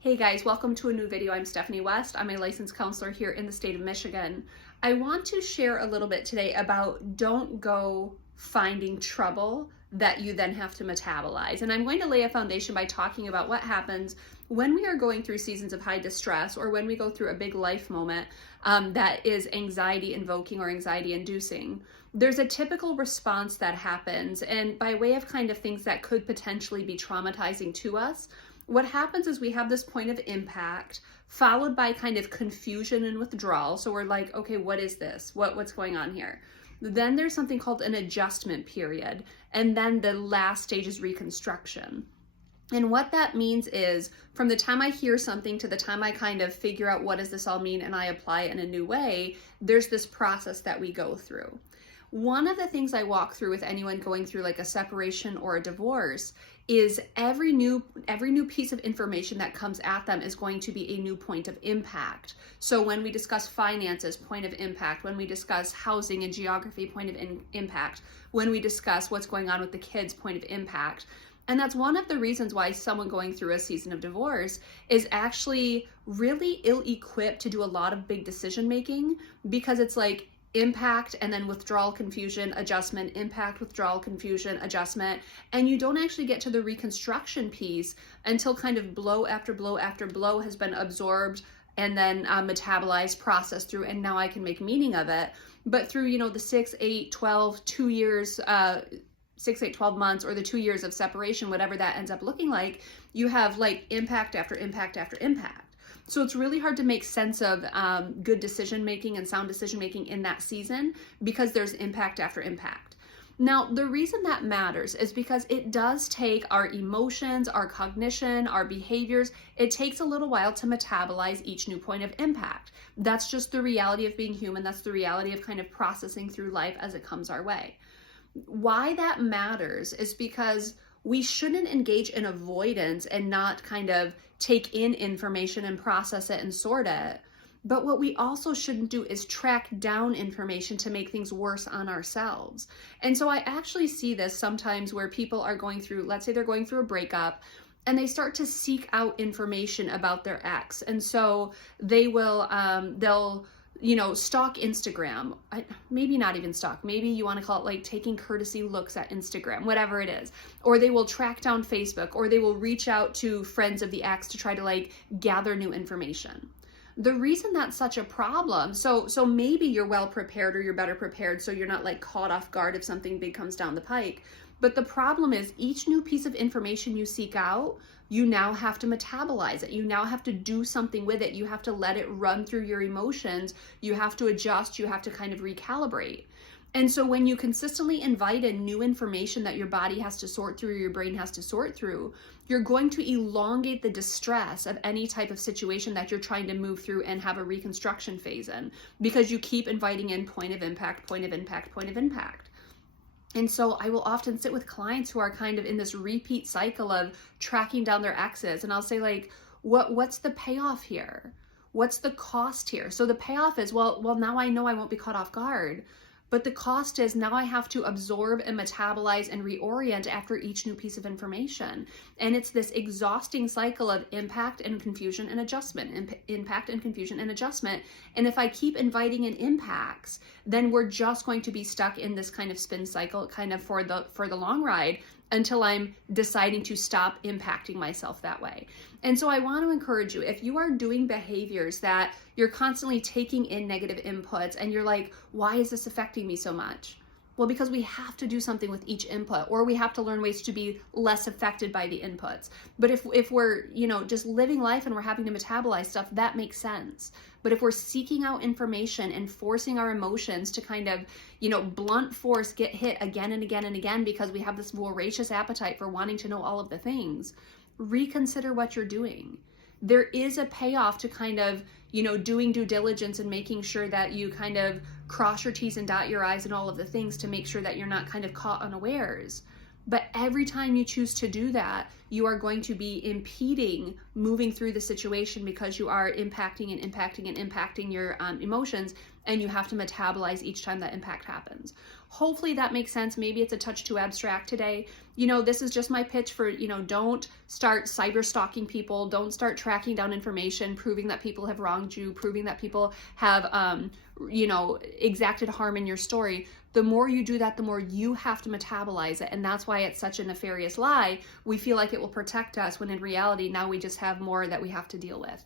Hey guys, welcome to a new video. I'm Stephanie West. I'm a licensed counselor here in the state of Michigan. I want to share a little bit today about don't go finding trouble that you then have to metabolize. And I'm going to lay a foundation by talking about what happens when we are going through seasons of high distress or when we go through a big life moment that is anxiety invoking or anxiety inducing. There's a typical response that happens, and by way of kind of things that could potentially be traumatizing to us, what happens is we have this point of impact followed by kind of confusion and withdrawal. So we're like, okay, what is this? What's going on here? Then there's something called an adjustment period. And then the last stage is reconstruction. And what that means is from the time I hear something to the time I kind of figure out what does this all mean and I apply it in a new way, there's this process that we go through. One of the things I walk through with anyone going through like a separation or a divorce is every new piece of information that comes at them is going to be a new point of impact. So when we discuss finances, point of impact. When we discuss housing and geography, point of impact. When we discuss what's going on with the kids, point of impact. And that's one of the reasons why someone going through a season of divorce is actually really ill-equipped to do a lot of big decision making, because it's like impact and then withdrawal, confusion, adjustment, impact, withdrawal, confusion, adjustment, and you don't actually get to the reconstruction piece until kind of blow after blow after blow has been absorbed and then metabolized, processed through, and now I can make meaning of it. But through, the 6, 8, 12, 2 years, 6, 8, 12 months, or the 2 years of separation, whatever that ends up looking like, you have like impact after impact after impact. So it's really hard to make sense of good decision making and sound decision making in that season because there's impact after impact. Now, the reason that matters is because it does take our emotions, our cognition, our behaviors. It takes a little while to metabolize each new point of impact. That's just the reality of being human. That's the reality of kind of processing through life as it comes our way. Why that matters is because we shouldn't engage in avoidance and not kind of take in information and process it and sort it. But what we also shouldn't do is track down information to make things worse on ourselves. And so I actually see this sometimes where people are going through, let's say they're going through a breakup, and they start to seek out information about their ex. And so they'll stalk Instagram. Maybe not even stalk. Maybe you want to call it like taking courtesy looks at Instagram, whatever it is. Or they will track down Facebook, or they will reach out to friends of the ex to try to like gather new information. The reason that's such a problem, so maybe you're well prepared or you're better prepared so you're not like caught off guard if something big comes down the pike. But the problem is each new piece of information you seek out, you now have to metabolize it. You now have to do something with it. You have to let it run through your emotions. You have to adjust. You have to kind of recalibrate. And so when you consistently invite in new information that your body has to sort through, your brain has to sort through, you're going to elongate the distress of any type of situation that you're trying to move through and have a reconstruction phase in, because you keep inviting in point of impact, point of impact, point of impact. And so I will often sit with clients who are kind of in this repeat cycle of tracking down their exes. And I'll say like, what's the payoff here? What's the cost here? So the payoff is, well, now I know I won't be caught off guard. But the cost is now I have to absorb and metabolize and reorient after each new piece of information. And it's this exhausting cycle of impact and confusion and adjustment, impact and confusion and adjustment. And if I keep inviting in impacts, then we're just going to be stuck in this kind of spin cycle kind of for the long ride until I'm deciding to stop impacting myself that way. And so I want to encourage you, if you are doing behaviors that you're constantly taking in negative inputs and you're like, why is this affecting me so much? Well, because we have to do something with each input, or we have to learn ways to be less affected by the inputs. But if we're, just living life and we're having to metabolize stuff, that makes sense. But if we're seeking out information and forcing our emotions to kind of, blunt force get hit again and again and again because we have this voracious appetite for wanting to know all of the things, reconsider what you're doing. There is a payoff to kind of, doing due diligence and making sure that you kind of cross your T's and dot your I's and all of the things to make sure that you're not kind of caught unawares. But every time you choose to do that, you are going to be impeding moving through the situation because you are impacting your emotions, and you have to metabolize each time that impact happens. Hopefully that makes sense. Maybe it's a touch too abstract today. This is just my pitch for, don't start cyber stalking people. Don't start tracking down information, proving that people have wronged you, proving that people have, exacted harm in your story. The more you do that, the more you have to metabolize it. And that's why it's such a nefarious lie. We feel like it will protect us when in reality, now we just have more that we have to deal with.